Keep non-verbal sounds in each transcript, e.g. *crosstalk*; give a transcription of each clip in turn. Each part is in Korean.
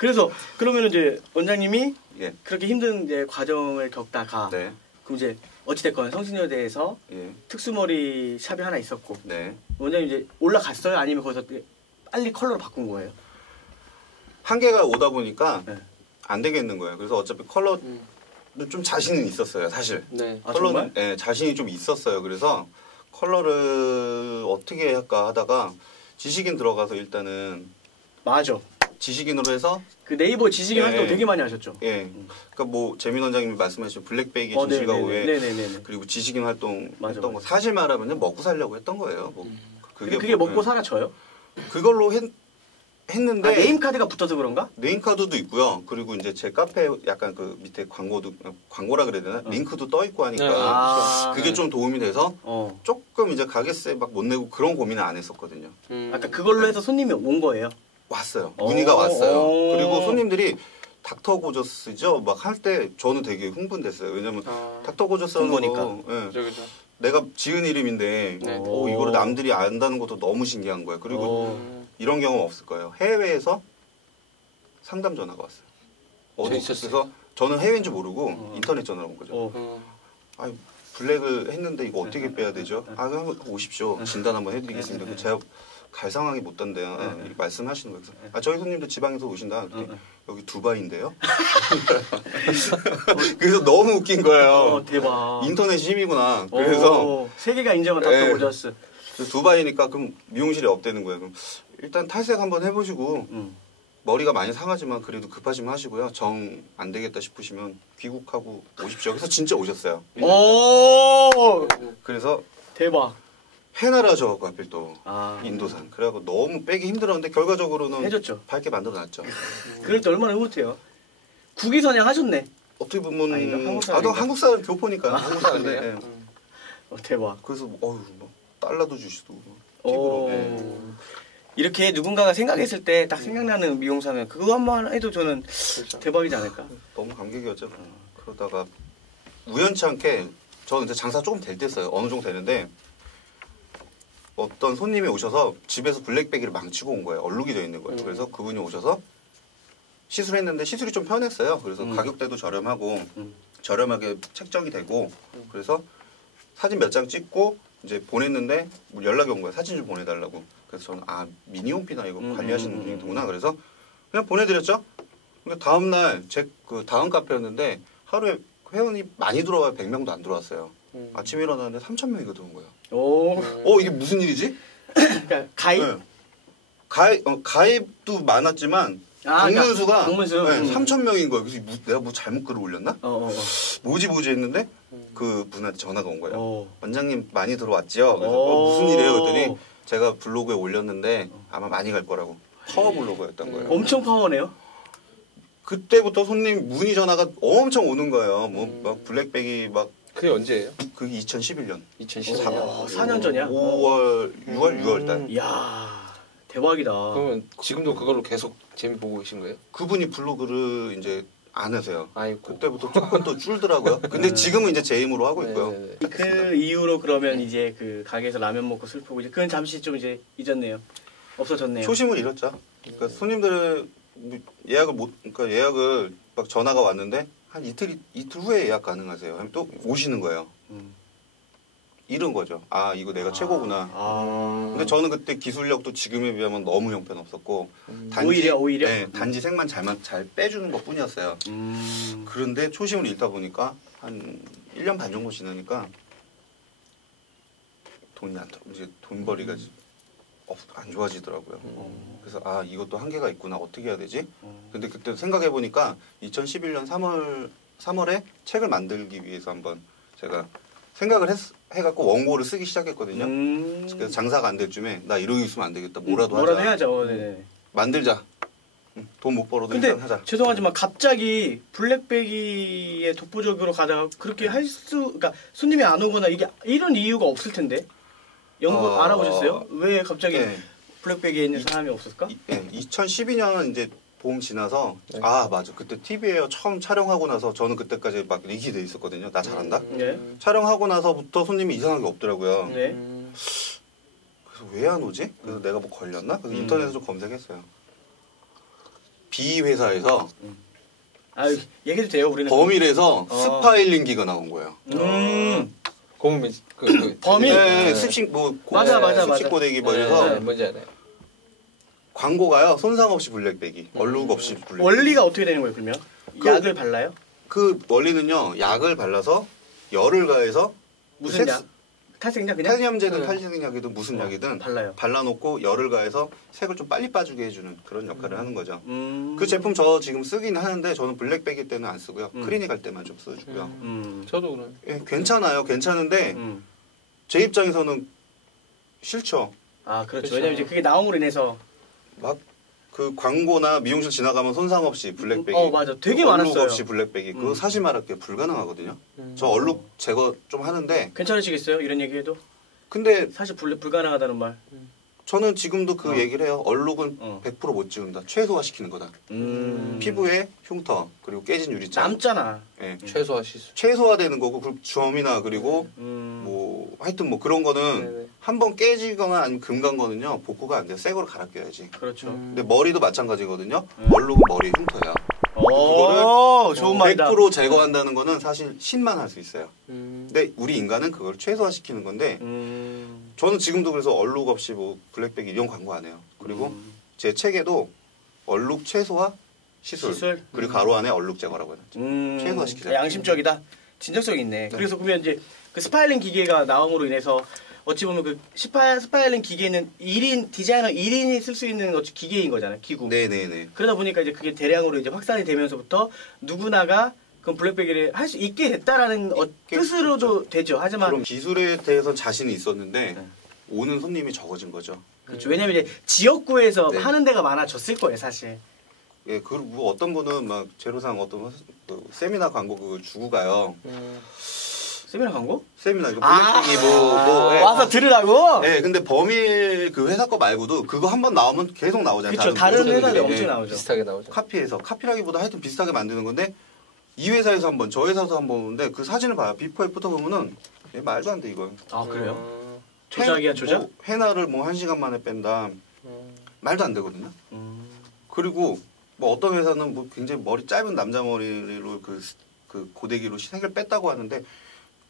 그래서 그러면 이제 원장님이 예. 그렇게 힘든 이제 과정을 겪다가 네. 그럼 이제 어찌됐건 성신여대에서 예. 특수머리 샵이 하나 있었고 네. 원장님 이제 올라갔어요? 아니면 거기서 빨리 컬러로 바꾼 거예요? 한계가 오다 보니까 네. 안 되겠는 거예요. 그래서 어차피 컬러는 음. 좀 자신은 있었어요, 사실. 네. 아, 컬러는 예, 자신이 좀 있었어요. 그래서 컬러를 어떻게 할까 하다가 지식인 들어가서 일단은 맞아. 지식인으로 해서 그 네이버 지식인 예, 활동 예. 되게 많이 하셨죠? 예, 그러니까 뭐 재민 원장님이 말씀하신 블랙백이 어, 진실과. 오해. 그리고 지식인 활동 맞아, 했던 거 맞아. 사실 말하면 먹고 살려고 했던 거예요. 뭐 그게, 그게 뭐, 먹고 예. 살아쳐요? 그걸로 했, 했는데 아, 네임 카드가 붙어서 그런가? 네임 카드도 있고요. 그리고 이제 제 카페 약간 그 밑에 광고도 광고라 그래야 되나? 링크도 떠 있고 하니까 네. 아, 그게 좀 도움이 돼서 어. 조금 이제 가게세 막 못 내고 그런 고민을 안 했었거든요. 음. 아까 그걸로 해서 손님이 온 거예요. 왔어요. 오, 문의가 왔어요. 오. 그리고 손님들이 닥터 고저스죠. 막 할 때 저는 되게 흥분됐어요. 왜냐면 아, 닥터 고저스는 홍보니까. 거, 예. 그죠 그죠. 내가 지은 이름인데 네. 어, 이거를 남들이 안다는 것도 너무 신기한 거예요. 그리고 어. 음. 이런 경험 없을 거예요. 해외에서 상담 전화가 왔어요. 어디 있었어요? 그래서 저는 해외인 줄 모르고 어. 인터넷 전화가 온 거죠. 어. 음. 아니 블랙을 했는데 이거 어떻게 네. 빼야 되죠? 아 그럼 오십시오. 진단 한번 해드리겠습니다. 네. 그 제가 갈 상황이 못 된대요. 네. 이렇게 말씀하시는 거예요. 아 저희 손님들 지방에서 오신다. 그랬더니 네. 여기 두바이인데요. *laughs* 그래서 너무 웃긴 거예요. 어, 대박. 인터넷이 힘이구나. 그래서 어, 세계가 인정한 닥터. 그래서 두바이니까 그럼 미용실이 없대는 거예요. 그럼 일단 탈색 한번 해보시고 음. 머리가 많이 상하지만 그래도 급하시면 하시고요. 정 안 되겠다 싶으시면 귀국하고 오십시오. 그래서 진짜 오셨어요. 오 그래서 대박. 해나라죠 하필 또 아 인도산. 그래갖고 너무 빼기 힘들었는데 결과적으로는 해줬죠. 밝게 만들어놨죠. *laughs* 그럴 때 얼마나 흐뭇해요. 국위선양 하셨네. 어떻게 보면 아닌가? 한국 아? 너 한국 사람 교포니까 한국 사람인데. 음. 어, 대박. 그래서 어휴 뭐 달러도 주시고 오. 팁으로 예. 이렇게 누군가가 생각했을 때 딱 생각나는 미용사는 그거 한 번 해도 저는 그렇죠. 대박이지 않을까. 너무 감격이었죠. 그러다가 우연치 않게 저는 이제 장사 조금 될때 했어요. 어느 정도 되는데 어떤 손님이 오셔서 집에서 블랙베기를 망치고 온 거예요. 얼룩이 져 있는 거예요. 음. 그래서 그분이 오셔서 시술했는데 시술이 좀 편했어요. 그래서 음. 가격대도 저렴하고 음. 저렴하게 책정이 되고 음. 그래서 사진 몇 장 찍고 이제 보냈는데 뭐 연락이 온 거예요. 사진 좀 보내달라고. 그래서 저는 아 미니홈피나 이거 음, 관리하시는 음, 음, 분이구나. 그래서 그냥 보내드렸죠. 다음 날 제 그 다음 카페였는데 하루에 회원이 많이 들어와요. 100명도 안 들어왔어요. 음. 아침에 일어났는데 3천 명이 들어온 거예요. 오. 음. 어 이게 무슨 일이지? 그러니까 가입. 네. 가입 어, 가입도 많았지만 아, 그러니까 방문수가 방문수. 네, 음. 3천 명인 거예요. 그래서 무- 내가 뭐 잘못 글을 올렸나? 어, 어, 어. 뭐지 뭐지 했는데 음. 그 분한테 전화가 온 거예요. 어. 원장님 많이 들어왔죠? 그래서 오. 어, 무슨 일이에요? 그랬더니 제가 블로그에 올렸는데 아마 많이 갈 거라고 파워 블로그였던 거예요. 엄청 파워네요. 그때부터 손님 문의 전화가 엄청 오는 거예요. 뭐 음. 막 블랙백이 막 그게 언제예요? 그게 2011년 2014년. 어, 4년 전이야? 5월 6월 음. 6월 달 이야 대박이다. 그러면 지금도 그걸로 계속 재미 보고 계신 거예요? 그분이 블로그를 이제 안 하세요. 아이고. 그때부터 조금 또 줄더라고요. 근데 지금은 이제 제 힘으로 하고 있고요. 네네네. 그 이후로 그러면 이제 그 가게에서 라면 먹고 슬프고 이제 그건 잠시 좀 이제 잊었네요. 없어졌네요. 초심을 잃었죠. 그러니까 손님들 예약을 못 그러니까 예약을 막 전화가 왔는데 한 이틀 이틀 후에 예약 가능하세요. 하면 또 오시는 거예요. 음. 잃은 거죠. 아 이거 내가 최고구나. 아. 근데 저는 그때 기술력도 지금에 비하면 너무 형편없었고 음. 단지, 오히려, 오히려? 네, 단지 색만 잘만 잘 빼주는 것 뿐이었어요. 음. 그런데 초심을 잃다 보니까 한 1년 반 정도 지나니까 돈이 안 들어 이제 돈벌이가 없- 안 좋아지더라고요. 그래서 아 이것도 한계가 있구나 어떻게 해야 되지? 음. 근데 그때 생각해 보니까 2011년 3월 3월에 책을 만들기 위해서 한번 제가 생각을 했, 해갖고 원고를 쓰기 시작했거든요. 음. 그래서 장사가 안 될 쯤에 나 이러고 있으면 안 되겠다. 뭐라도 뭐라도 하자. 해야죠. 네네. 만들자. 돈 못 벌어도 근데 일단 하자. 죄송하지만 갑자기 블랙베기에 독보적으로 가다가 그렇게 할 수, 그러니까 손님이 안 오거나 이게 이런 이유가 없을 텐데 연구 어, 알아보셨어요? 왜 갑자기 네. 블랙베기에 있는 사람이 없을까? 이- 예, 2012년 이제 봄 지나서 네. 아 맞아 그때 TV에 처음 촬영하고 나서 저는 그때까지 막 리기돼 있었거든요. 나 잘한다. 음. 네. 촬영하고 나서부터 손님이 이상하게 없더라고요. 네. 음. 왜안 오지? 그래서 내가 뭐 걸렸나? 그래서 음. 인터넷에서 좀 검색했어요. B 회사에서 아 얘기해도 돼요 우리는. 범일에서 어. 스파일링기가 나온 거예요. 음. 고문 그, 그 범인? 네, 네. 습식 뭐 고- 맞아, 네, 맞아, 습식 맞아. 고데기 뭐 네, 이래서 네, 뭔지 알아요. 광고가요 손상 없이 블랙백이 얼룩 없이 블랙백이 원리가 어떻게 되는 거예요 그러면? 그- 약을 발라요? 그 원리는요 약을 발라서 열을 가해서 무슨 섹스- 약? 탈색약 그냥? 탈염제든 네. 탈색약이든 무슨 어, 약이든 발라요. 발라놓고 열을 가해서 색을 좀 빨리 빠지게 해주는 그런 역할을 하는 거죠. 음. 그 제품 저 지금 쓰긴 하는데 저는 블랙백일 때는 안 쓰고요. 음. 클리닉 할 때만 좀 써주고요. 음. 음. 저도 그럼. 예, 괜찮아요. 괜찮은데 음. 제 입장에서는 싫죠. 아 그렇죠. 그렇죠. 왜냐면 이제 그게 나옴으로 인해서 막 그 광고나 미용실 지나가면 손상 없이 블랙백이 어, 맞아. 되게 얼룩 많았어요. 없이 블랙백이 그거 음. 사실 말할게 불가능하거든요. 음. 저 얼룩 제거 좀 하는데 괜찮으시겠어요? 이런 얘기해도 근데 사실 불, 불가능하다는 말. 저는 지금도 그 어. 얘기를 해요. 얼룩은 어. 100%못 지운다. 최소화시키는 거다. 음. 피부에 흉터 그리고 깨진 유리장 남잖아. 예. 최소화 시술. 최소화되는 거고 그 점이나 그리고 음. 뭐 하여튼 뭐 그런 거는 네네. 한번 깨지거나 아니면 금간 거는요 복구가 안 돼요. 새 거로 갈아 껴야지. 그렇죠. 음. 근데 머리도 마찬가지거든요. 음. 얼룩은 머리 흉터야. 오, 좋은 말이다. 100% 제거한다는 거는 사실 신만 할 수 있어요. 음. 근데 우리 인간은 그걸 최소화시키는 건데 음. 저는 지금도 그래서 얼룩 없이 뭐 블랙백 이런 광고 안 해요. 그리고 음. 제 책에도 얼룩 최소화 시술, 시술? 그리고 음. 가로 안에 얼룩 제거라고 해요. 음. 최소화시키자. 양심적이다. 진정성이 있네. 그래서 그러면 이제 그 스파일링 기계가 나옴으로 인해서 어찌 보면 그 스파, 스파일링 기계는 1인 디자이너 1인이 쓸 수 있는 어찌 기계인 거잖아요. 기구. 네 네 네. 그러다 보니까 이제 그게 대량으로 이제 확산이 되면서부터 누구나가 그 블랙베리를 할 수 있게 됐다라는 어, 뜻으로도 되죠. 하지만 그럼 기술에 대해서 자신이 있었는데 네. 오는 손님이 적어진 거죠. 그렇죠. 왜냐면 이제 지역구에서 네. 하는 데가 많아졌을 거예요, 사실. 예, 그리고 뭐 어떤 분은 막 제로상 어떤 그 세미나 광고 그거 주고 가요. 음. 세미나 광고? 세미나 이거 아, 블랙백이 뭐, 뭐 예. 와서 들으라고? 예, 근데 범일 그 회사 거 말고도 그거 한 번 나오면 계속 나오잖아요. 그렇죠. 다른 모든 회사들 분들이. 엄청 예. 나오죠. 비슷하게 나오죠. 카피해서 카피라기보다 하여튼 비슷하게 만드는 건데 이 회사에서 한 번 저 회사에서 한번 오는데 그 사진을 봐요. 비포 애프터 보면은 예, 말도 안 돼 이거. 아, 그래요? 음. 조작이야, 조작? 뭐 해나를 뭐 한 시간 만에 뺀다. 음. 말도 안 되거든요. 음. 그리고 뭐 어떤 회사는 뭐 굉장히 머리 짧은 남자 머리로 그, 그 고데기로 색을 뺐다고 하는데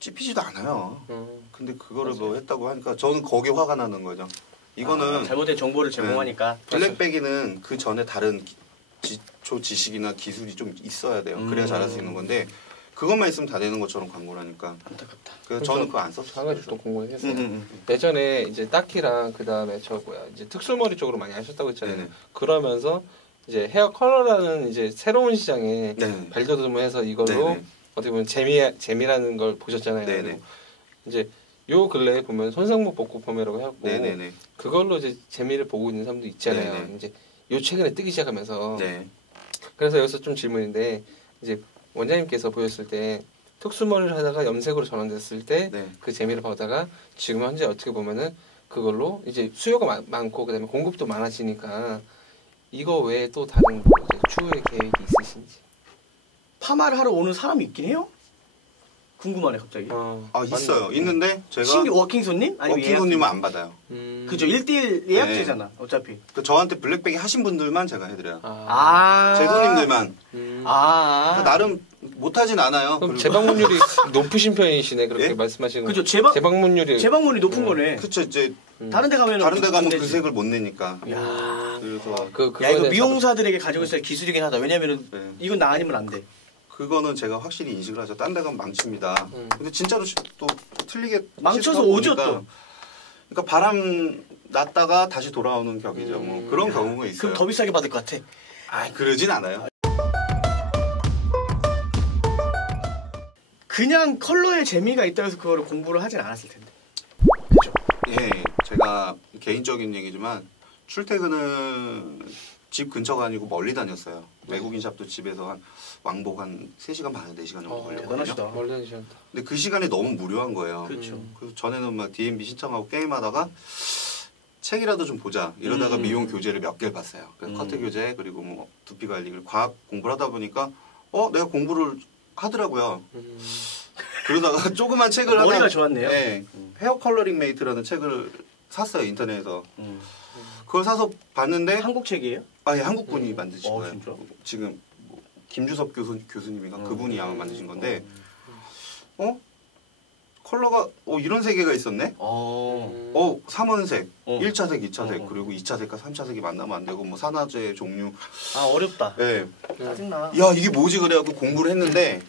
찝히지도 않아요. 음. 근데 그거를 뭐 했다고 하니까 저는 거기에 화가 나는 거죠. 이거는 아, 잘못된 정보를 제공하니까. 블랙백이는 그 전에 다른 기- 기초 지식이나 기술이 좀 있어야 돼요. 그래야 음. 잘할 수 있는 건데 그것만 있으면 다 되는 것처럼 광고를 하니까. 안타깝다. 그래서 저는 그거 안 썼어요. 한 가지 또 궁금했어요. 음, 음, 음. 예전에 이제 딱히랑 그 다음에 저 뭐야 이제 특수머리 쪽으로 많이 하셨다고 했잖아요. 네네. 그러면서 이제 헤어 컬러라는 이제 새로운 시장에 네. 발돋움을 해서 이걸로 네네. 어떻게 보면 재미 재미라는 걸 보셨잖아요. 네네. 이제 요 근래에 보면 손상목 복구 펌이라고 해갖고 네네네. 그걸로 이제 재미를 보고 있는 사람도 있잖아요. 네네. 이제 요 최근에 뜨기 시작하면서 네. 그래서 여기서 좀 질문인데 이제 원장님께서 보였을 때 특수머리를 하다가 염색으로 전환됐을 때그 네. 재미를 보다가 지금 현재 어떻게 보면은 그걸로 이제 수요가 많- 많고 그다음에 공급도 많아지니까 이거 외에 또 다른 뭐 추후의 계획이 있으신지. 파마를 하러 오는 사람이 있긴 해요? 궁금하네, 갑자기. 어, 아 있어요. 있는데 제가 신규 워킹 손님? 아니면 워킹 예약 손님은 안 받아요. 음. 그죠. 1대1 예약제잖아, 어차피. 그 저한테 블랙백이 하신 분들만 제가 해드려요. 아. 아. 제 손님들만. 음. 아. 그러니까 나름 못하진 않아요. 그럼 그리고- 재방문율이 *laughs* 높으신 편이시네 그렇게 예? 말씀하시는 그죠. 거. 재방, 재방문율이 재방문이 높은 음. 거네. 그쵸 이제 음. 다른 데 가면 다른 데 가면 그 색을 못 내니까. 야, 그래서 그야 이거 미용사들에게 가지고 있어야 기술이긴 하다. 왜냐면은 네. 이건 나 아니면 안 돼. 그거는 제가 확실히 인식을 하죠. 딴 데 가면 망칩니다. 음. 근데 진짜로 시- 또 틀리게 망쳐서 오죠, 또. 그러니까 바람 났다가 다시 돌아오는 격이죠. 뭐 음. 그런 경우가 있어요. 그럼 더 비싸게 받을 것 같아. 아 그러진 않아요. 그냥 컬러에 재미가 있다 해서 그거를 공부를 하진 않았을 텐데. 예, 제가 개인적인 얘기지만 출퇴근은 집 근처가 아니고 멀리 다녔어요. 외국인 샵도 집에서 한 왕복 한 3시간 반에 4시간 정도 어, 걸렸거든요. 대단하시다. 원래 하셨다. 근데 그 시간이 너무 무료한 거예요. 그렇죠. 음. 그래서 전에는 막 DMB 신청하고 게임하다가 책이라도 좀 보자 이러다가 음. 미용 교재를 몇 개를 봤어요. 음. 커트 교재 그리고 뭐 두피 관리 그리고 과학 공부를 하다 보니까 어 내가 공부를 하더라고요. 음. 그러다가 *laughs* 조그만 책을 머리가 하나 좋았네요. 네, 음. 헤어 컬러링 메이트라는 책을 샀어요 인터넷에서. 음. 그걸 사서 봤는데 한국 책이에요? 아예 한국 분이 만드신 어, 거예요. 진짜? 지금 뭐 김주섭 교수 교수님인가 음. 그분이 아마 만드신 건데 어 컬러가 어 이런 세 개가 있었네. 어. 어 삼원색, 어. 1차색, 2차색 어, 어. 그리고 2차색과 3차색이 만나면 안 되고 뭐 산화제 종류. 아 어렵다. 예. 짜증나. 야 이게 뭐지 그래갖고 공부를 했는데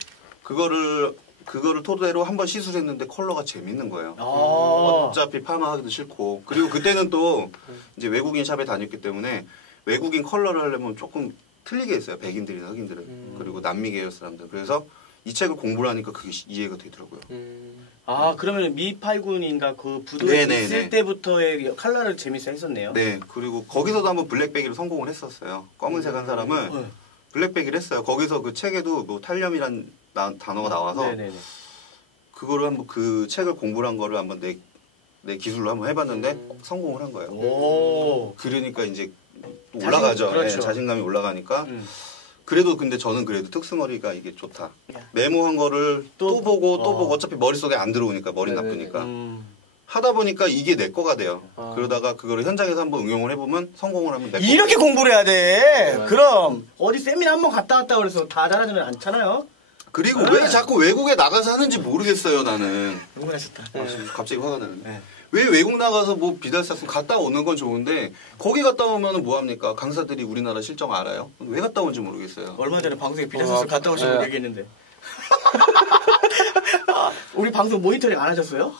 그거를 그거를 토대로 한 번 시술했는데 컬러가 재밌는 거예요. 아. 어차피 파마하기도 싫고 그리고 그때는 또 이제 외국인 샵에 다녔기 때문에 외국인 컬러를 하려면 조금 틀리게 했어요 백인들이나 흑인들은 음. 그리고 남미 계열 사람들 그래서 이 책을 공부를 하니까 그게 시- 이해가 되더라고요. 음. 아 그러면 미팔군인가 그 부도에 네네네. 있을 때부터의 칼라를 재밌어 했었네요. 네 그리고 거기서도 한번 블랙백이로 성공을 했었어요. 검은색 한 사람은 네. 블랙백이를 했어요. 거기서 그 책에도 뭐 탈염이란 나- 단어가 나와서 네네네. 그거를 한번 그 책을 공부를 한 거를 한번 내, 내 기술로 한번 해봤는데 음. 성공을 한 거예요. 오. 그러니까 이제 또 자신- 올라가죠. 그렇죠. 네, 자신감이 올라가니까 음. 그래도 근데 저는 그래도 특수머리가 이게 좋다. 야. 메모한 거를 또, 또- 보고 또 어. 보고 어차피 머릿속에 안 들어오니까 머리 네네네. 나쁘니까 음. 하다 보니까 이게 내 거가 돼요. 아. 그러다가 그거를 현장에서 한번 응용을 해보면 성공을 하면 내 거. 이렇게 공부를 해야 돼. 네. 그럼 어디 세미나 한번 갔다 왔다 그래서 다 잘하지는 않잖아요. 그리고 네. 왜 자꾸 외국에 나가서 하는지 모르겠어요 나는. 응원하셨다. 아, 지금 갑자기 화가 나네. 네. 왜 외국 나가서 뭐 비달사슴 갔다 오는 건 좋은데 거기 갔다 오면 뭐 합니까? 강사들이 우리나라 실정 알아요? 왜 갔다 온지 모르겠어요. 얼마 전에 방송에 비자선수 어, 갔다 오신 분 네. 얘기했는데. *laughs* 아, 우리 방송 모니터링 안 하셨어요?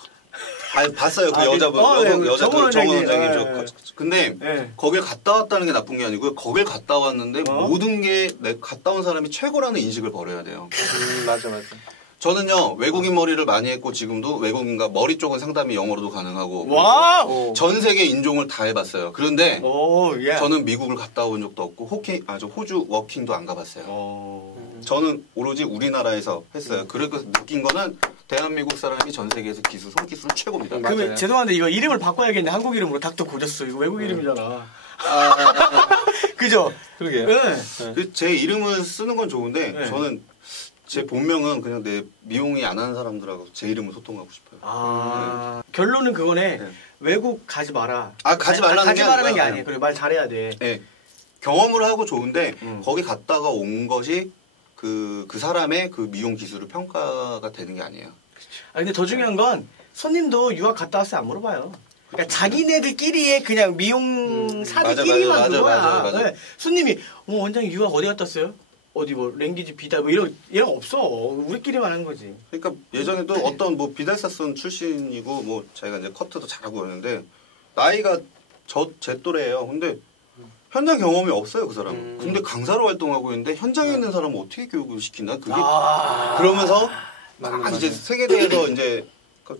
아니 봤어요 그 아, 여자분 어, 네, 여성 여자 정원 그 정원 원장님. 원장님 네, 저 근데 네. 거길 갔다 왔다는 게 나쁜 게 아니고요 거길 갔다 왔는데 어? 모든 게 내 갔다 온 사람이 최고라는 인식을 버려야 돼요 음, 맞아 맞아. 저는요 외국인 머리를 많이 했고 지금도 외국인과 머리 쪽은 상담이 영어로도 가능하고 와우! 오. 전 세계 인종을 다 해봤어요 그런데 오, 예. 저는 미국을 갔다 온 적도 없고 호키 아저 호주 워킹도 안 가봤어요 어. 저는 오로지 우리나라에서 했어요 그래서 느낀 거는 대한민국 사람이 전 세계에서 기술 손기술 최고입니다 음, 그러면 맞아요. 죄송한데 이거 이름을 바꿔야겠네. 한국 이름으로 닥터 고졌어. 이거 외국 이름이잖아. 아, *laughs* 그죠? 그러게요. 네. 그제 이름을 쓰는 건 좋은데 네. 저는 제 본명은 그냥 내 미용이 안 하는 사람들하고 제 이름을 소통하고 싶어요. 아. 결론은 그거네. 네. 외국 가지 마라. 아, 가지 말라는 가지 게 말라는 게 아니에요. 그래 말 잘해야 돼. 네. 경험을 하고 좋은데 음. 거기 갔다가 온 것이 그, 그 사람의 그 미용 기술을 평가가 되는 게 아니에요. 아 근데 더 중요한 건 손님도 유학 갔다 왔어요 안 물어봐요. 그러니까 자기네들끼리의 그냥 미용사들끼리만 맞아, 그거야. 맞아. 네. 손님이 어, 원장님 유학 어디 갔다 왔어요? 어디 뭐 랭귀지 비다 뭐 이런 거 없어. 우리끼리만 하는 거지. 그러니까 예전에도 어떤 뭐 비달사선 출신이고 뭐 자기가 이제 커트도 잘하고 그러는데 나이가 저 제 또래예요. 근데 현장 경험이 없어요 그 사람은. 음. 근데 강사로 활동하고 있는데 현장에 있는 사람은 어떻게 교육을 시키나 그게 아. 그러면서 막 맞네. 이제 세계대에서 이제 그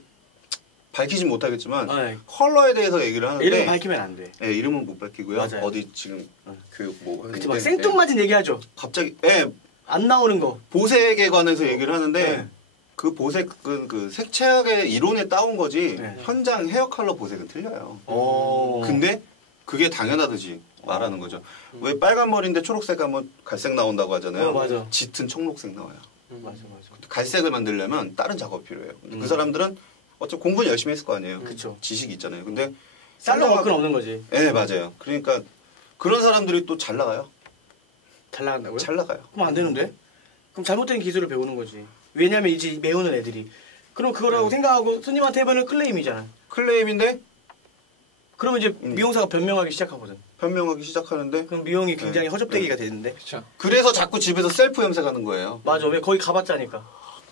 밝히진 못하겠지만 네. 컬러에 대해서 얘기를 하는데 이름 밝히면 안 돼. 예, 이름은 못 밝히고요. 맞아요. 어디 지금 응. 교육 뭐 그치 하는데, 막 예, 생뚱맞은 얘기하죠. 갑자기 예, 안 나오는 거. 보색에 관해서 얘기를 하는데 네. 그 보색은 그 색채학의 이론에 따온 거지 네. 현장 헤어 컬러 보색은 틀려요. 어. 근데 그게 당연하듯이 말하는 거죠. 왜 빨간 머리인데 초록색 하면 갈색 나온다고 하잖아요. 어, 맞아. 짙은 청록색 나와요. 음. 맞아 맞아. 갈색을 만들려면 다른 작업이 필요해요. 근데 음. 그 사람들은 어차피 공부는 열심히 했을 거 아니에요. 그쵸. 지식이 있잖아요. 근데 생각하고- 먹건 없는 거지. 예, 맞아요. 그러니까 그런 사람들이 또 잘 나가요. 잘 나간다고요? 잘 나가요. 그럼 안 되는데? 그럼 잘못된 기술을 배우는 거지. 왜냐면 이제 배우는 애들이. 그럼 그거라고 네. 생각하고 손님한테 해보는 클레임이잖아. 클레임인데 그러면 이제 음. 미용사가 변명하기 시작하거든. 변명하기 시작하는데 그럼 미용이 굉장히 네. 허접되기가 네. 되는데. 그쵸. 그래서 자꾸 집에서 셀프 염색하는 거예요. 맞아. 왜 거기 가봤자니까.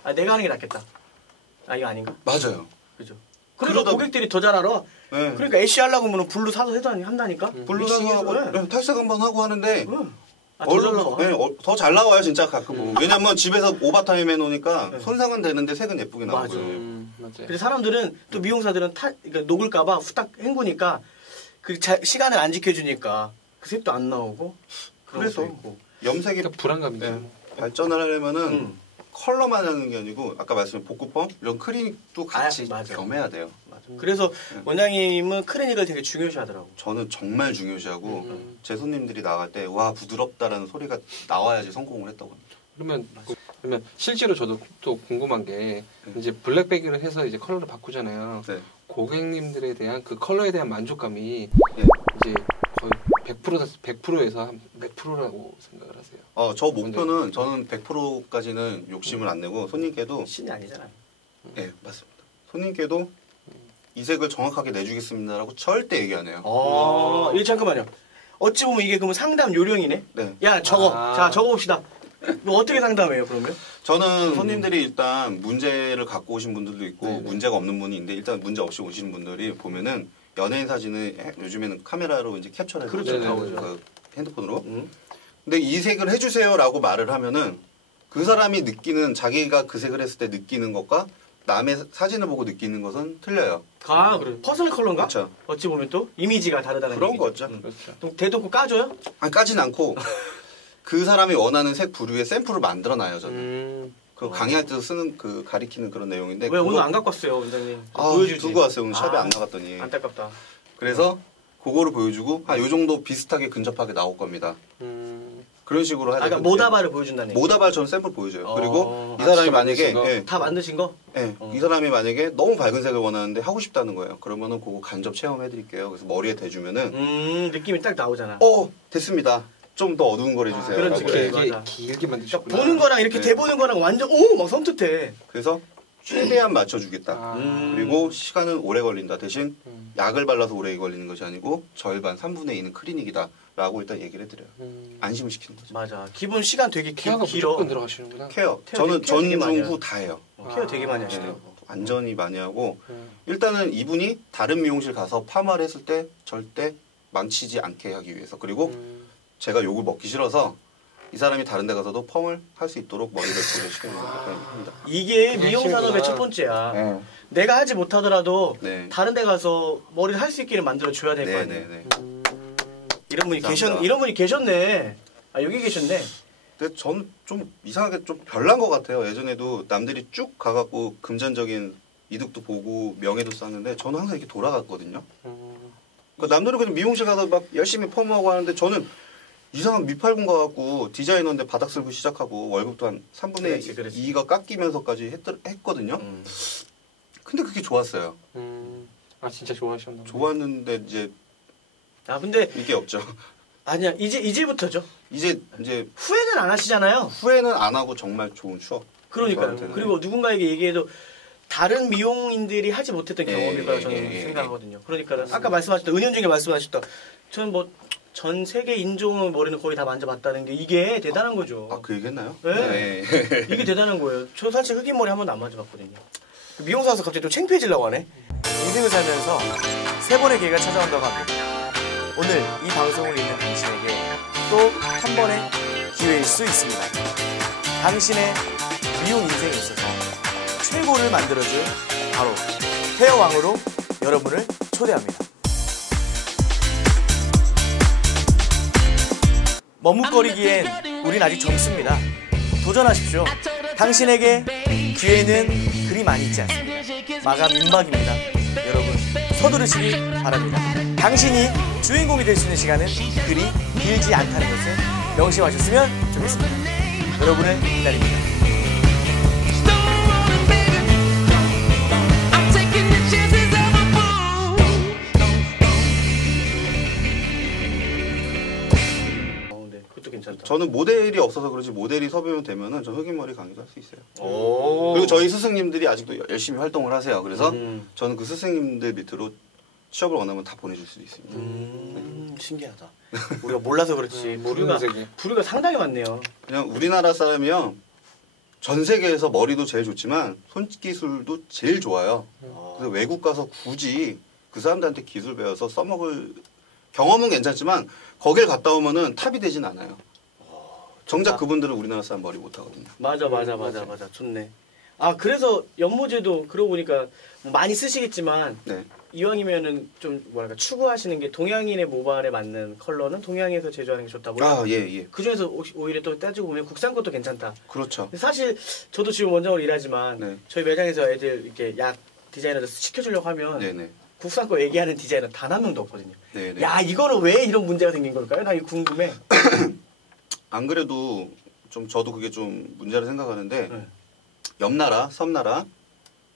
아, 내가 하는 게 낫겠다. 아, 이거 아닌가? 맞아요. 그죠. 그러니까 그러다- 고객들이 더 잘 알아. 네. 그러니까 애쉬 하려고 하면 블루 사서 해도 한다니까? 블루 사서 하고 네. 네, 탈색 한번 하고 하는데 응. 아, 더잘 나와. 네, 어, 더잘 나와요 진짜 가끔 보면. 왜냐면 집에서 오버타임 해놓으니까 네. 손상은 되는데 색은 예쁘게 맞아. 나오고요. 음, 맞아요. 근데 사람들은 또 미용사들은 타, 그러니까 녹을까봐 후딱 헹구니까 그 자- 시간을 안 지켜주니까 그 색도 안 나오고 그래서. 염색이 그러니까 불안감이죠. 네, 발전을 하려면은 음. 컬러만 하는 게 아니고 아까 말씀드린 복구펌 이런 클리닉도 같이 아, 맞아. 겸해야 돼요. 맞아. 그래서 네. 원장님은 클리닉을 되게 중요시하더라고. 저는 정말 중요시하고 음. 제 손님들이 나갈 때 와 부드럽다라는 소리가 나와야지 성공을 했다고 합니다. 그러면 그러면 실제로 저도 또 궁금한 게 이제 블랙백을 해서 이제 컬러를 바꾸잖아요. 네. 고객님들에 대한 그 컬러에 대한 만족감이 네. 이제 거의 100% 100%에서 한 몇 프로라고 생각을 하세요? 어, 저 목표는 저는 100%까지는 욕심을 안 내고 손님께도 신이 아니잖아. 네, 맞습니다. 손님께도 이 색을 정확하게 내주겠습니다라고 절대 얘기 안 해요. 어, 이거 잠깐만요. 어찌 보면 이게 그러면 상담 요령이네. 네. 야 적어. 아. 자 적어 봅시다. 이거 어떻게 상담해요 그러면? 저는 손님들이 일단 문제를 갖고 오신 분들도 있고 네네. 문제가 없는 분이 있는데 일단 문제 없이 오시는 분들이 보면은 연예인 사진을 해- 요즘에는 카메라로 이제 캡처해서 그렇죠, 오잖아요. 다 오죠. 그 핸드폰으로. 음. 근데 이 색을 해주세요라고 말을 하면은 그 사람이 느끼는 자기가 그 색을 했을 때 느끼는 것과 남의 사진을 보고 느끼는 것은 틀려요. 아 그래. 퍼스널 컬러인가? 그렇죠. 어찌 보면 또 이미지가 다르다는 그런 얘기죠. 거죠. 음. 그렇죠. 그럼 대놓고 까줘요? 아니 까진 않고 *laughs* 그 사람이 원하는 색 부류의 샘플을 만들어놔요 저는. 음, 그 강의할 때도 쓰는 그 가리키는 그런 내용인데 왜 오늘 그거- 안 갖고 왔어요 원장님? 아, 보여주지. 두고 왔어요 오늘 샵에 아, 안 나갔더니. 안타깝다. 그래서 그거를 보여주고 한요 정도 비슷하게 근접하게 나올 겁니다. 음, 그런 식으로 하야 아까 되는데 모다바를 보여준다는 얘기. 모다발 저는 샘플 보여줘요. 어. 그리고 이 아, 사람이 직접 만약에? 예, 다 만드신 거? 예, 어. 이 사람이 만약에 너무 밝은 색을 원하는데 하고 싶다는 거예요. 그러면은 그거 간접 체험해드릴게요. 그래서 머리에 대주면은 음 느낌이 딱 나오잖아. 어 됐습니다. 좀 더 어두운 걸 해주세요. 그렇지, 라고. 길게. 길게 그러니까 만드셨구나. 보는 거랑 이렇게 네. 대보는 거랑 완전 오 막 섬뜩해. 그래서 최대한 맞춰주겠다. 아, 음. 그리고 시간은 오래 걸린다. 대신 음, 약을 발라서 오래 걸리는 것이 아니고 절반 3분의 2는 클리닉이다. 라고 일단 얘기를 해드려요. 음. 안심을 시키는 거죠. 맞아. 기본 시간 되게 기, 케어가 길어. 무조건 들어가시는구나. 케어. 케어 저는 되게- 케어 되게 많이 전중 해요. 후다 해요. 어, 케어 되게 많이 아, 하시네요. 네, 완전히 많이 하고 음. 일단은 이분이 다른 미용실 가서 파마를 했을 때 절대 망치지 않게 하기 위해서 그리고 음. 제가 욕을 먹기 싫어서 이 사람이 다른 데 가서도 펌을 할 수 있도록 머리를 고정시키는 겁니다. 이게 미용 산업의. 첫 번째야. 네. 내가 하지 못하더라도 네. 다른 데 가서 머리를 할 수 있기를 만들어 줘야 될거 네, 아니에요. 네, 네. 음. 이런 분이 계셨. 이런 분이 계셨네. 아 여기 계셨네. 근데 저는 좀 이상하게 좀 별난 것 같아요. 예전에도 남들이 쭉 가갖고 금전적인 이득도 보고 명예도 쌓는데 저는 항상 이렇게 돌아갔거든요. 음. 그러니까 남들은 그냥 미용실 가서 막 열심히 펌하고 하는데 저는 이상한 미팔군 가갖고 디자이너인데 바닥 쓸고 시작하고 월급도 한 3분의 그렇지, 그렇지. 2가 깎이면서까지 했, 했거든요. 음. 근데 그게 좋았어요. 음. 아 진짜 좋아하셨나. 좋았는데 이제 아 근데 이게 없죠. 아니야 이제 이제부터죠. 이제 이제 후회는 안 하시잖아요. 후회는 안 하고 정말 좋은 추억. 그러니까요. 그리고 누군가에게 얘기해도 다른 미용인들이 하지 못했던 예, 경험일 거라 예, 저는 예, 예, 생각하거든요. 그러니까 아까 말씀하셨던 은연중에 말씀하셨던 저는 뭐 전 세계 인종의 머리는 거의 다 만져봤다는 게 이게 대단한 거죠. 아 그 얘기했나요? 네. *laughs* 이게 대단한 거예요. 저 사실 흑인 머리 한 번도 안 만져봤거든요. 미용사 와서 갑자기 또 창피해지려고 하네. 인생을 살면서 세 번의 기회가 찾아온다고 합니다. 오늘 이 방송을 읽는 당신에게 또 한 번의 기회일 수 있습니다. 당신의 미용 인생에 있어서 최고를 만들어줄 바로 헤어왕으로 여러분을 초대합니다. 머뭇거리기엔 우린 아직 젊습니다. 도전하십시오. 당신에게 기회는 그리 많이 있지 않습니다. 마감 임박입니다. 여러분 서두르시기 바랍니다. 당신이 주인공이 될 수 있는 시간은 그리 길지 않다는 것을 명심하셨으면 좋겠습니다. 여러분을 기다립니다. 괜찮다. 저는 모델이 없어서 그렇지 모델이 섭외면 되면은 저 흑인 머리 강의도 할 수 있어요. 오. 그리고 저희 스승님들이 아직도 열심히 활동을 하세요. 그래서 음. 저는 그 스승님들 밑으로 취업을 원하면 다 보내줄 수도 있습니다. 음, 신기하다. 우리가 몰라서 그렇지. 음, 부류가. 부류가 상당히 많네요. 그냥 우리나라 사람이요. 전 세계에서 머리도 제일 좋지만 손기술도 제일 좋아요. 그래서 외국 가서 굳이 그 사람들한테 기술 배워서 써먹을 경험은 괜찮지만 거길 갔다 오면은 탑이 되진 않아요. 정작 좋다. 그분들은 우리나라 사람 머리 못 하거든요. 맞아, 맞아, 맞아, 맞아. 좋네. 아, 그래서 연모제도 그러고 보니까 뭐 많이 쓰시겠지만 네. 이왕이면은 좀 뭐랄까 추구하시는 게 동양인의 모발에 맞는 컬러는 동양에서 제조하는 게 좋다고요. 아, 예, 예. 그 중에서 오- 오히려 또 따지고 보면 국산 것도 괜찮다. 그렇죠. 사실 저도 지금 원장으로 일하지만 네. 저희 매장에서 애들 이렇게 약 디자이너들 시켜주려고 하면 네네. 국산 거 얘기하는 디자이너 단 한 명도 없거든요. 네네. 야 이거는 왜 이런 문제가 생긴 걸까요? 나 이거 궁금해. *coughs* 안 그래도 좀 저도 그게 좀 문제라 생각하는데 네. 옆 나라, 섬 나라,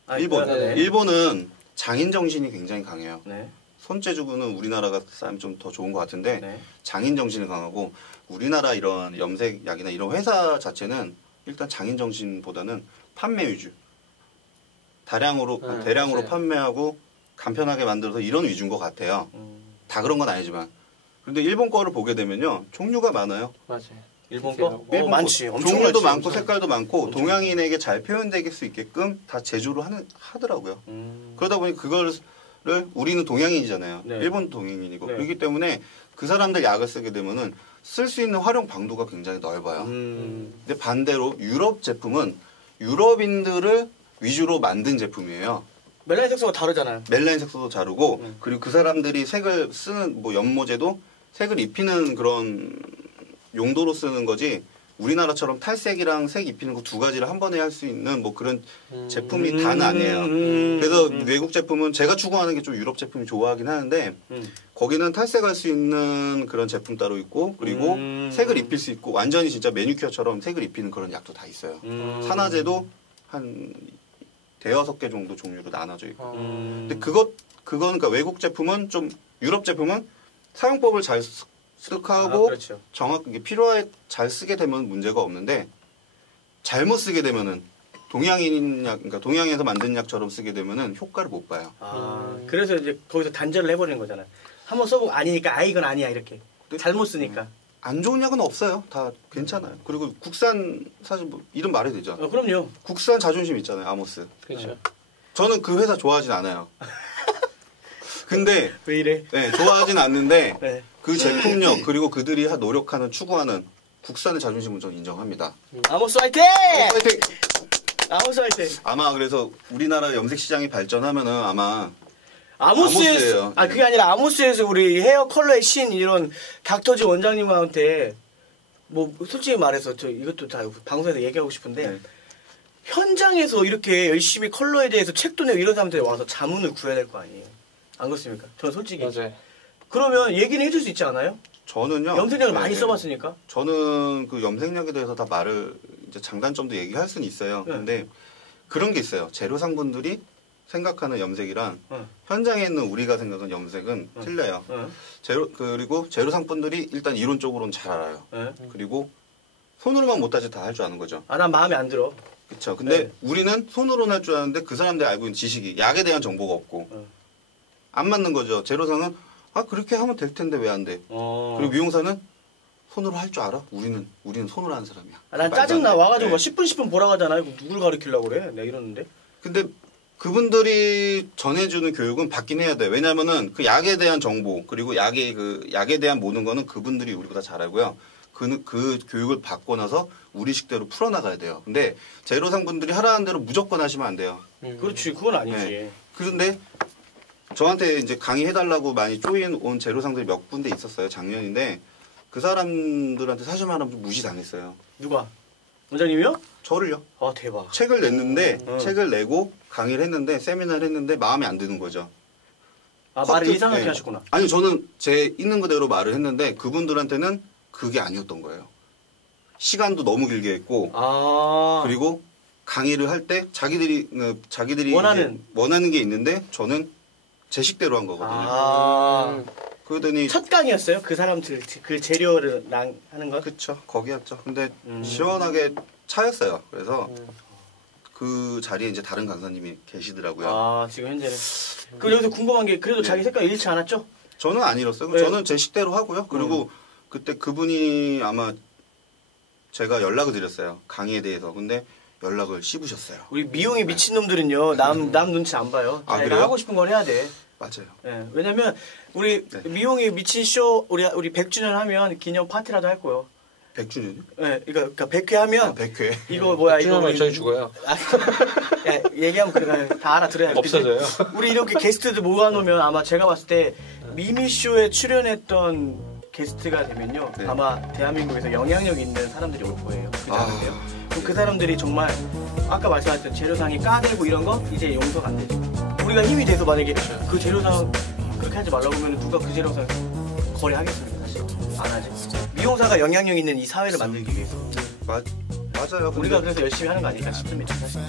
아, 일본. 네. 일본은 장인 정신이 굉장히 강해요. 네. 손재주는 우리나라가 싸면 좀더 좋은 것 같은데 네. 장인 정신이 강하고 우리나라 이런 염색약이나 이런 회사 자체는 일단 장인 정신보다는 판매 위주. 다량으로 네, 대량으로 맞아요. 판매하고 간편하게 만들어서 이런 위주인 것 같아요. 음, 다 그런 건 아니지만. 근데 일본 거를 보게 되면요 종류가 많아요. 맞아요. 일본 거? 어, 일본 많지. 거. 엄청 종류도 많지, 많고. 색깔도 많고 동양인에게 잘 표현되게 수 있게끔 다 제조를 하는 하더라고요. 음. 그러다 보니 그거를 우리는 동양인이잖아요. 네. 일본 동양인이고 네. 그렇기 때문에 그 사람들 약을 쓰게 되면은 쓸 수 있는 활용 방도가 굉장히 넓어요. 음. 근데 반대로 유럽 제품은 유럽인들을 위주로 만든 제품이에요. 멜라닌 색소가 다르잖아요. 멜라닌 색소도 다르고 음. 그리고 그 사람들이 색을 쓰는 뭐 연모제도 색을 입히는 그런 용도로 쓰는 거지 우리나라처럼 탈색이랑 색 입히는 거 두 가지를 한 번에 할 수 있는 뭐 그런 제품이 다는 아니에요. 음. 그래서 음. 외국 제품은 제가 추구하는 게 좀 유럽 제품이 좋아하긴 하는데 음. 거기는 탈색할 수 있는 그런 제품 따로 있고 그리고 음. 색을 입힐 수 있고 완전히 진짜 매니큐어처럼 색을 입히는 그런 약도 다 있어요. 음. 산화제도 한 대여섯 개 정도 종류로 나눠져 있고. 어, 음. 근데 그것 그거는 그러니까 외국 제품은 좀 유럽 제품은 사용법을 잘 습- 아, 그렇죠. 정확하게 필요에 잘 쓰게 되면 문제가 없는데 잘못 쓰게 되면은 동양인 약 그러니까 동양에서 만든 약처럼 쓰게 되면은 효과를 못 봐요. 아, 음. 그래서 이제 거기서 단절을 해버리는 거잖아요. 한번 써보고 아니니까 아 이건 아니야 이렇게 근데- 잘못 쓰니까. 안 좋은 약은 없어요. 다 괜찮아요. 그리고 국산 사실 뭐 이름 말해도 되죠. 어, 그럼요. 국산 자존심 있잖아요. 아모스. 그렇죠. 저는 그 회사 좋아하진 않아요. *laughs* 근데 *laughs* 왜 이래? 네, 좋아하진 않는데 *laughs* 네. 그 제품력 그리고 그들이 하- 노력하는 추구하는 국산의 자존심은 저는 인정합니다. 아모스 화이팅! 아모스 화이팅! 아마 그래서 우리나라 염색 시장이 발전하면은 아마 아모스에서 아모스예요. 아 그게 아니라 아모스에서 우리 헤어 컬러의 신 이런 닥터지 원장님한테 뭐 솔직히 말해서 저 이것도 다 방송에서 얘기하고 싶은데 네. 현장에서 이렇게 열심히 컬러에 대해서 책도 내고 이런 사람들이 와서 자문을 구해야 될 거 아니에요. 안 그렇습니까? 저는 솔직히 맞아요. 그러면 얘기는 해줄 수 있지 않아요? 저는요. 염색약을 네, 많이 네. 써봤으니까. 저는 그 염색약에 대해서 다 말을 이제 장단점도 얘기할 수는 있어요. 네. 근데 그런 게 있어요. 재료 상분들이 생각하는 염색이랑 어, 현장에 있는 우리가 생각하는 염색은 어. 틀려요. 어, 재료 그리고 재료 상분들이 일단 이론적으로는 잘 알아요. 어. 그리고 손으로만 못하지 다 할 줄 아는 거죠. 아, 난 마음에 안 들어. 그렇죠. 근데 네. 우리는 손으로는 할 줄 아는데 그 사람들이 알고 있는 지식이 약에 대한 정보가 없고 어. 안 맞는 거죠. 재료상은 아 그렇게 하면 될 텐데 왜 안 돼? 어. 그리고 미용사는 손으로 할 줄 알아? 우리는 우리는 손으로 하는 사람이야. 아, 난 짜증나 안 돼. 와가지고 네. 막 10분 10분 보라 가잖아요. 그럼 누굴 가르치려고 그래? 내가 이러는데. 근데 그분들이 전해주는 교육은 받긴 해야 돼. 왜냐면은 그 약에 대한 정보 그리고 약의 그 약에 대한 모든 거는 그분들이 우리보다 잘 알고요. 그, 그 교육을 받고 나서 우리 식대로 풀어나가야 돼요. 근데 재료상 분들이 하라는 대로 무조건 하시면 안 돼요. 음. 그렇지, 그건 아니지. 네. 그런데 저한테 이제 강의해달라고 많이 쪼인 온 재료상들이 몇 군데 있었어요. 작년인데 그 사람들한테 사실 말하면 좀 무시당했어요. 누가? 원장님이요? 저를요. 아 대박. 책을 냈는데 음. 책을 내고 강의를 했는데 세미나를 했는데 마음에 안 드는 거죠. 아 말을 커트- 이상하게 네. 하셨구나. 아니 저는 제 있는 그대로 말을 했는데 그분들한테는 그게 아니었던 거예요. 시간도 너무 길게 했고 아 그리고 강의를 할 때 자기들이 어, 자기들이 원하는. 원하는 게 있는데 저는 제 식대로 한 거거든요. 아. 음. 그러더니 첫 강의였어요? 그 사람들 그 재료를 랑 하는 거? 그쵸 거기였죠. 근데 음. 시원하게 차였어요. 그래서 음. 그 자리에 이제 다른 강사님이 계시더라고요. 아 지금 현재는. 그럼 여기서 궁금한 게 그래도 네. 자기 색깔 잃지 않았죠? 저는 안 잃었어요. 네. 저는 제 식대로 하고요. 그리고 그때 그분이 아마 제가 연락을 드렸어요. 강의에 대해서. 근데 연락을 씹으셨어요. 우리 미용에 미친 놈들은요 남 남 눈치 안 봐요. 아, 자기가 그래요? 하고 싶은 걸 해야 돼. 맞아요. 예, 왜냐면 우리 네. 미용에 미친 쇼 우리 우리 100주년 하면 기념 파티라도 할 거예요. 100주년이요? 예, 그러니까, 그러니까 100회 하면 아, 100회. 이거 뭐야 이거 우리- 저희 죽어요. *laughs* 아, 야, 얘기하면 그래 다 알아들어야 돼. 없어져요. 우리 이렇게 게스트들 모아놓으면 아마 제가 봤을 때 미미쇼에 출연했던 게스트가 되면요 네. 아마 대한민국에서 영향력 있는 사람들이 올 거예요. 그렇지 아, 않으세요? 그럼 그 사람들이 정말 아까 말씀하셨던 재료상이 까대고 이런 거 이제 용서가 안 되죠. 우리가 힘이 돼서 만약에 그 재료상 그렇게 하지 말라고 하면 누가 그 재료상 거래하겠습니까 사실 안 하지. 미용사가 영향력 있는 이 사회를 만들기 위해서 맞, 맞아요. 우리가 그래서 열심히 하는 거 아닐까 싶습니다. 사실.